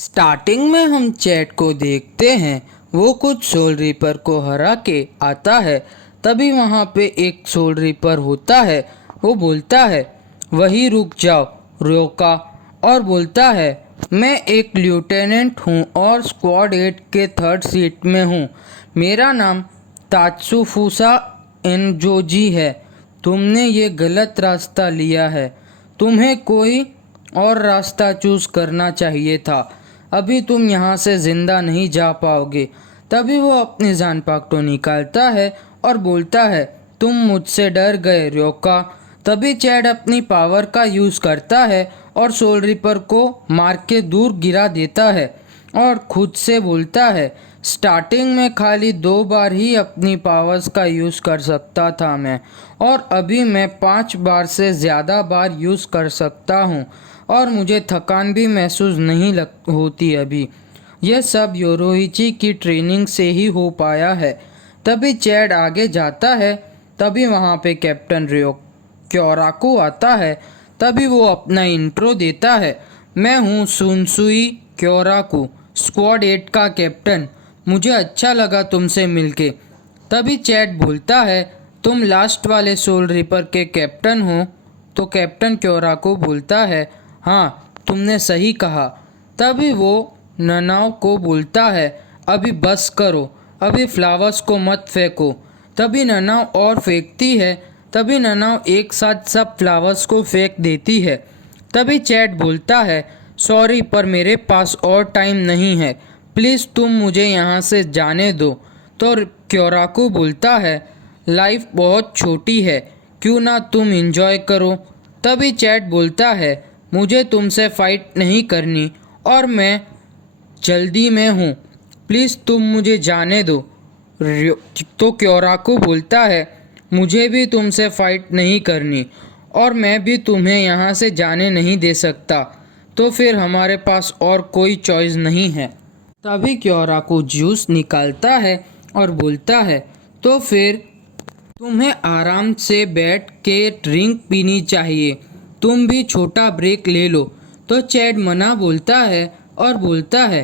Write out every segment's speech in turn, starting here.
Starting में हम chat को देखते हैं। वो कुछ सोल रीपर को हरा के आता है। तभी वहाँ पे एक सोल रीपर होता है। वो बोलता है, वही रुक जाओ रोका, और बोलता है, मैं एक लेफ्टिनेंट हूँ और स्क्वाड 8 के 3rd सीट में हूँ। मेरा नाम तात्सुफुसा एनजोजी है। तुमने ये गलत रास्ता लिया है। तुम्हें कोई और रास्ता चूज करना चाहिए था। अभी तुम यहाँ से जिंदा नहीं जा पाओगे। तभी वो अपनी जान पाक्टो निकालता है और बोलता है, तुम मुझसे डर गए रोका। तभी चैड अपनी पावर का यूज करता है और सोल रिपर को मार के दूर गिरा देता है और खुद से बोलता है, स्टार्टिंग में खाली 2 बार ही अपनी पावर्स का यूज़ कर सकता था मैं, और अभी मैं 5 बार से ज़्यादा बार यूज़ कर सकता हूँ और मुझे थकान भी महसूस नहीं होती अभी। यह सब योरोइची की ट्रेनिंग से ही हो पाया है। तभी चैड आगे जाता है। तभी वहाँ पे कैप्टन रियो क्योराकू आता है। तभी वो अपना इंट्रो देता है, मैं हूँ सुनसुई क्योराकू, स्क्वाड 8 का कैप्टन। मुझे अच्छा लगा तुमसे मिलके। तभी चैट बोलता है, तुम लास्ट वाले सोल रिपर के कैप्टन हो? तो कैप्टन क्योराकू बोलता है, हाँ तुमने सही कहा। तभी वो ननाओ को बोलता है, अभी बस करो, अभी फ्लावर्स को मत फेंको। तभी ननाओ और फेंकती है। तभी ननाओ एक साथ सब फ्लावर्स को फेंक देती है। तभी चैट बोलता है, सॉरी पर मेरे पास और टाइम नहीं है, प्लीज़ तुम मुझे यहाँ से जाने दो। तो क्योराकू बोलता है, लाइफ बहुत छोटी है, क्यों ना तुम इंजॉय करो। तभी चैट बोलता है, मुझे तुमसे फाइट नहीं करनी और मैं जल्दी में हूँ, प्लीज़ तुम मुझे जाने दो। तो क्योराकू बोलता है, मुझे भी तुमसे फाइट नहीं करनी और मैं भी तुम्हें यहाँ से जाने नहीं दे सकता, तो फिर हमारे पास और कोई चॉइस नहीं है। तभी क्योराकू जूस निकालता है और बोलता है, तो फिर तुम्हें आराम से बैठ के ड्रिंक पीनी चाहिए, तुम भी छोटा ब्रेक ले लो। तो चैड मना बोलता है और बोलता है,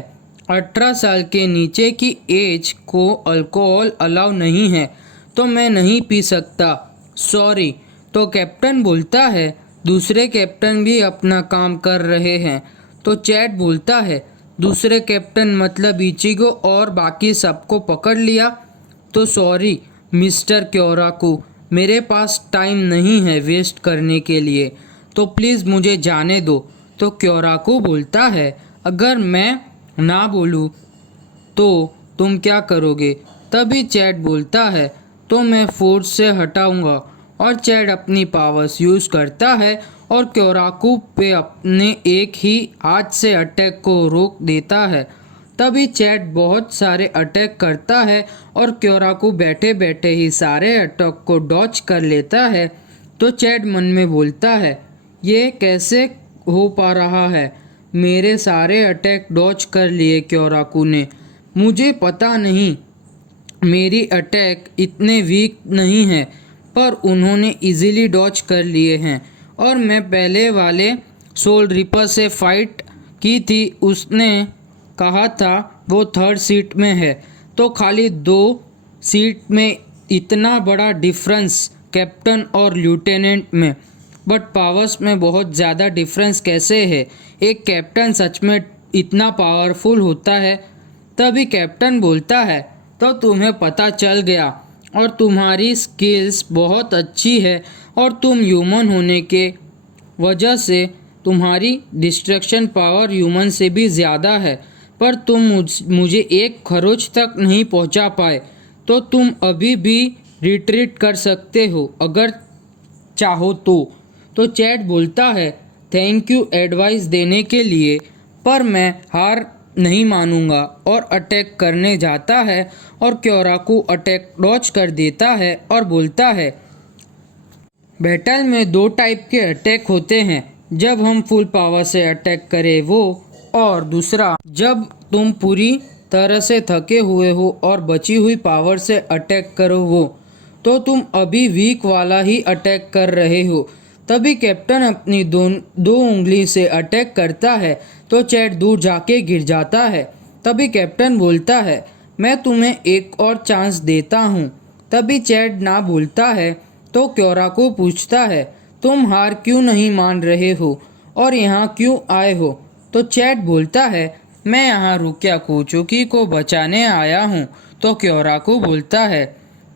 18 साल के नीचे की एज को अल्कोहल अलाउ नहीं है, तो मैं नहीं पी सकता, सॉरी। तो कैप्टन बोलता है, दूसरे कैप्टन भी अपना काम कर रहे हैं। तो चैड बोलता है, दूसरे कैप्टन मतलब इचिगो और बाकी सबको पकड़ लिया? तो सॉरी मिस्टर क्योराकू, मेरे पास टाइम नहीं है वेस्ट करने के लिए, तो प्लीज़ मुझे जाने दो। तो क्योराकू बोलता है, अगर मैं ना बोलूँ तो तुम क्या करोगे? तभी चैड बोलता है, तो मैं फोर्स से हटाऊंगा। और चैड अपनी पावर्स यूज़ करता है और क्योराकू पे अपने एक ही हाथ से अटैक को रोक देता है। तभी चैड बहुत सारे अटैक करता है और क्योराकू बैठे बैठे ही सारे अटैक को डॉच कर लेता है। तो चैड मन में बोलता है, ये कैसे हो पा रहा है? मेरे सारे अटैक डॉच कर लिए क्योराकू ने। मुझे पता नहीं, मेरी अटैक इतने वीक नहीं है, पर उन्होंने इजीली डॉच कर लिए हैं। और मैं पहले वाले सोल रिपर से फाइट की थी, उसने कहा था वो 3rd सीट में है, तो खाली 2 सीट में इतना बड़ा डिफरेंस कैप्टन और लेफ्टिनेंट में, बट पावर्स में बहुत ज़्यादा डिफरेंस कैसे है? एक कैप्टन सच में इतना पावरफुल होता है? तभी कैप्टन बोलता है, तो तुम्हें पता चल गया और तुम्हारी स्किल्स बहुत अच्छी है और तुम ह्यूमन होने के वजह से तुम्हारी डिस्ट्रक्शन पावर ह्यूमन से भी ज़्यादा है, पर तुम मुझे एक खरोच तक नहीं पहुंचा पाए, तो तुम अभी भी रिट्रीट कर सकते हो अगर चाहो तो। तो चैट बोलता है, थैंक यू एडवाइस देने के लिए, पर मैं हार नहीं मानूंगा, और अटैक करने जाता है और क्योराकू अटैक डॉच कर देता है और बोलता है, बैटल में 2 टाइप के अटैक होते हैं, जब हम फुल पावर से अटैक करें वो, और दूसरा जब तुम पूरी तरह से थके हुए हो और बची हुई पावर से अटैक करो वो। तो तुम अभी वीक वाला ही अटैक कर रहे हो। तभी कैप्टन अपनी दो उंगली से अटैक करता है तो चैट दूर जाके गिर जाता है। तभी कैप्टन बोलता है, मैं तुम्हें एक और चांस देता हूँ। तभी चैट ना बोलता है तो क्योरा को पूछता है, तुम हार क्यों नहीं मान रहे हो और यहाँ क्यों आए हो? तो चैट बोलता है, मैं यहाँ रुकिया कोचुकी को बचाने आया हूँ। तो क्योरा को बोलता है,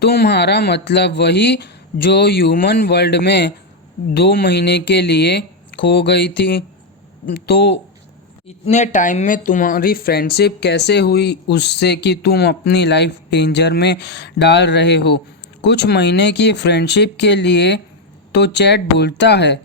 तुम्हारा मतलब वही जो ह्यूमन वर्ल्ड में 2 महीने के लिए खो गई थी? तो इतने टाइम में तुम्हारी फ्रेंडशिप कैसे हुई उससे कि तुम अपनी लाइफ डेंजर में डाल रहे हो? कुछ महीने की फ्रेंडशिप के लिए? तो चैट बोलता है,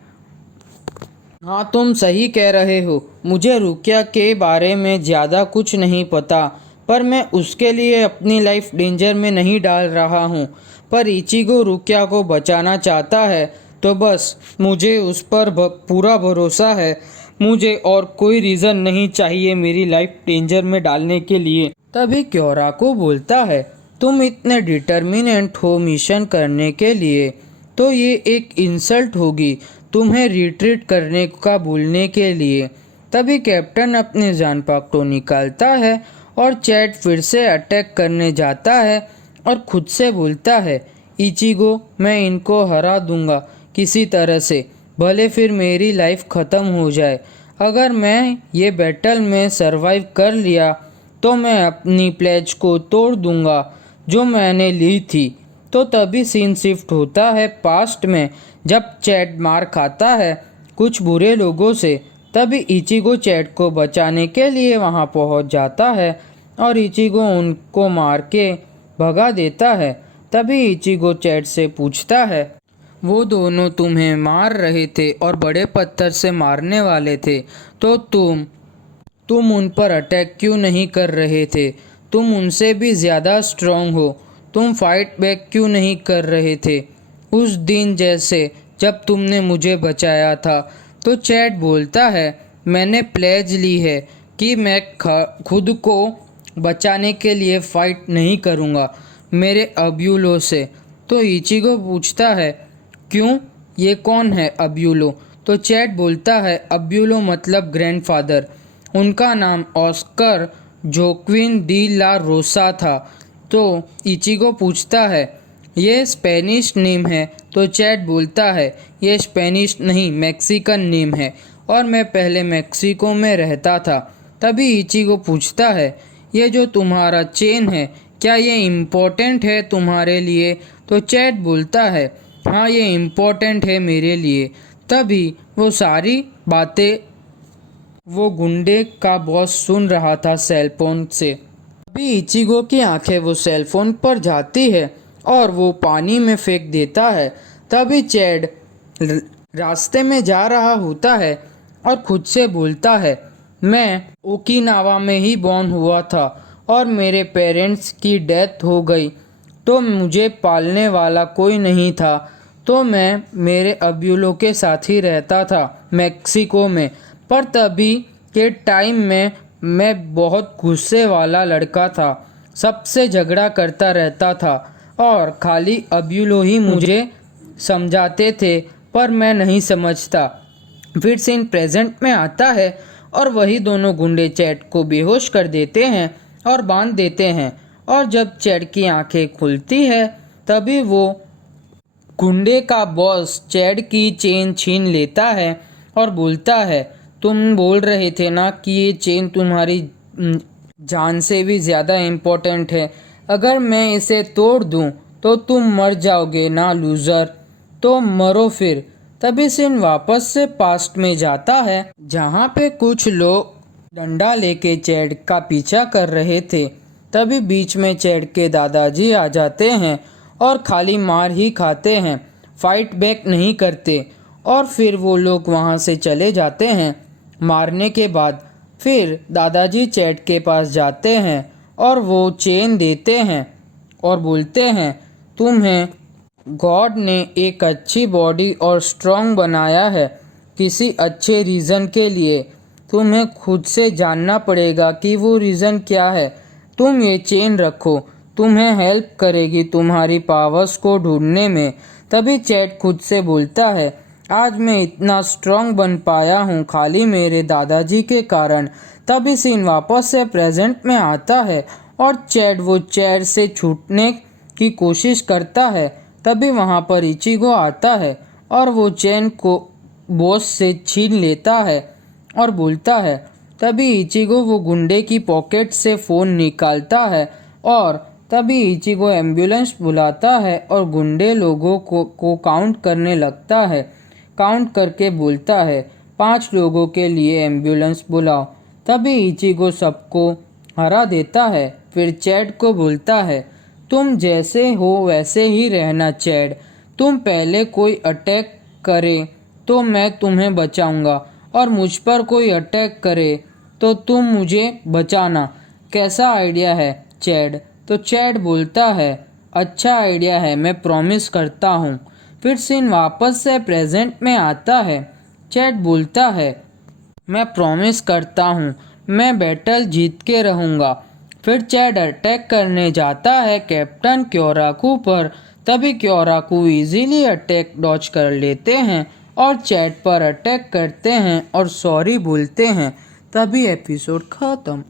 हाँ तुम सही कह रहे हो, मुझे रुकिया के बारे में ज़्यादा कुछ नहीं पता, पर मैं उसके लिए अपनी लाइफ डेंजर में नहीं डाल रहा हूँ। पर इचिगो रुकिया को बचाना चाहता है तो बस मुझे उस पर पूरा भरोसा है। मुझे और कोई रीज़न नहीं चाहिए मेरी लाइफ डेंजर में डालने के लिए। तभी क्योरा को बोलता है, तुम इतने डिटर्मिनेंट हो मिशन करने के लिए तो ये एक इंसल्ट होगी तुम्हें रिट्रीट करने का बोलने के लिए। तभी कैप्टन अपने जान पाक्टो निकालता है और चैट फिर से अटैक करने जाता है और खुद से बोलता है, इचिगो मैं इनको हरा दूंगा किसी तरह से, भले फिर मेरी लाइफ ख़त्म हो जाए। अगर मैं ये बैटल में सरवाइव कर लिया तो मैं अपनी प्लेज को तोड़ दूंगा जो मैंने ली थी। तो तभी सीन शिफ्ट होता है पास्ट में, जब चैट मार खाता है कुछ बुरे लोगों से। तभी इचिगो चैट को बचाने के लिए वहां पहुंच जाता है और इचिगो उनको मार के भगा देता है। तभी इचिगो चैट से पूछता है, वो दोनों तुम्हें मार रहे थे और बड़े पत्थर से मारने वाले थे, तो तुम उन पर अटैक क्यों नहीं कर रहे थे? तुम उनसे भी ज़्यादा स्ट्रांग हो, तुम फाइट बैक क्यों नहीं कर रहे थे उस दिन जैसे जब तुमने मुझे बचाया था? तो चैट बोलता है, मैंने प्लेज ली है कि मैं खुद को बचाने के लिए फ़ाइट नहीं करूँगा मेरे अब्यूलो से। तो इचिगो पूछता है, क्यों, ये कौन है अब्यूलो? तो चैट बोलता है, अब्यूलो मतलब ग्रैंडफादर, उनका नाम ऑस्कर जोक्विन डी ला रोसा था। तो इचिगो पूछता है, ये स्पेनिश नेम है? तो चैट बोलता है, ये स्पेनिश नहीं मैक्सिकन नेम है और मैं पहले मैक्सिको में रहता था। तभी इचिगो पूछता है, ये जो तुम्हारा चेन है क्या ये इम्पोर्टेंट है तुम्हारे लिए? तो चैट बोलता है, हाँ ये इम्पोर्टेंट है मेरे लिए। तभी वो सारी बातें वो गुंडे का बॉस सुन रहा था सेलफोन से। तभी इचिगो की आंखें वो सेलफोन पर जाती है और वो पानी में फेंक देता है। तभी चैड रास्ते में जा रहा होता है और खुद से बोलता है, मैं ओकिनावा में ही बॉर्न हुआ था और मेरे पेरेंट्स की डेथ हो गई तो मुझे पालने वाला कोई नहीं था, तो मैं मेरे अब्यूलो के साथ ही रहता था मैक्सिको में। पर तभी के टाइम में मैं बहुत गुस्से वाला लड़का था, सबसे झगड़ा करता रहता था और खाली अब्यूलो ही मुझे समझाते थे पर मैं नहीं समझता। फिर सीन प्रेजेंट में आता है और वही दोनों गुंडे चैट को बेहोश कर देते हैं और बांध देते हैं और जब चैट की आंखें खुलती है तभी वो गुंडे का बॉस चैट की चेन छीन लेता है और बोलता है, तुम बोल रहे थे ना कि ये चेन तुम्हारी जान से भी ज़्यादा इम्पोर्टेंट है, अगर मैं इसे तोड़ दूं तो तुम मर जाओगे ना लूज़र, तो मरो फिर। तभी सीन वापस से पास्ट में जाता है जहाँ पे कुछ लोग डंडा लेके चैड का पीछा कर रहे थे। तभी बीच में चैड के दादाजी आ जाते हैं और खाली मार ही खाते हैं, फाइट बैक नहीं करते और फिर वो लोग वहाँ से चले जाते हैं। मारने के बाद फिर दादाजी चैड के पास जाते हैं और वो चेन देते हैं और बोलते हैं, तुम्हें गॉड ने एक अच्छी बॉडी और स्ट्रॉन्ग बनाया है किसी अच्छे रीज़न के लिए, तुम्हें खुद से जानना पड़ेगा कि वो रीज़न क्या है। तुम ये चेन रखो, तुम्हें हेल्प करेगी तुम्हारी पावर्स को ढूंढने में। तभी चैट खुद से बोलता है, आज मैं इतना स्ट्रांग बन पाया हूँ खाली मेरे दादाजी के कारण। तभी सीन वापस से प्रेजेंट में आता है और चैड वो चेयर से छूटने की कोशिश करता है। तभी वहाँ पर इचिगो आता है और वो चैन को बॉस से छीन लेता है और बोलता है। तभी इचिगो वो गुंडे की पॉकेट से फ़ोन निकालता है और तभी इचिगो एम्बुलेंस बुलाता है और गुंडे लोगों को काउंट करने लगता है। काउंट करके बोलता है 5 लोगों के लिए एम्बुलेंस बुलाओ। तभी इचिगो सबको हरा देता है। फिर चैड को बोलता है तुम जैसे हो वैसे ही रहना चैड। तुम पहले कोई अटैक करे तो मैं तुम्हें बचाऊंगा और मुझ पर कोई अटैक करे तो तुम मुझे बचाना। कैसा आइडिया है चैड? तो चैड बोलता है अच्छा आइडिया है, मैं प्रॉमिस करता हूँ। फिर सीन वापस से प्रेजेंट में आता है। चैड बोलता है मैं प्रॉमिस करता हूँ मैं बैटल जीत के रहूँगा। फिर चैड अटैक करने जाता है कैप्टन क्योराकू पर। तभी क्योराकू इजीली अटैक डॉज कर लेते हैं और चैड पर अटैक करते हैं और सॉरी बोलते हैं। तभी एपिसोड खत्म।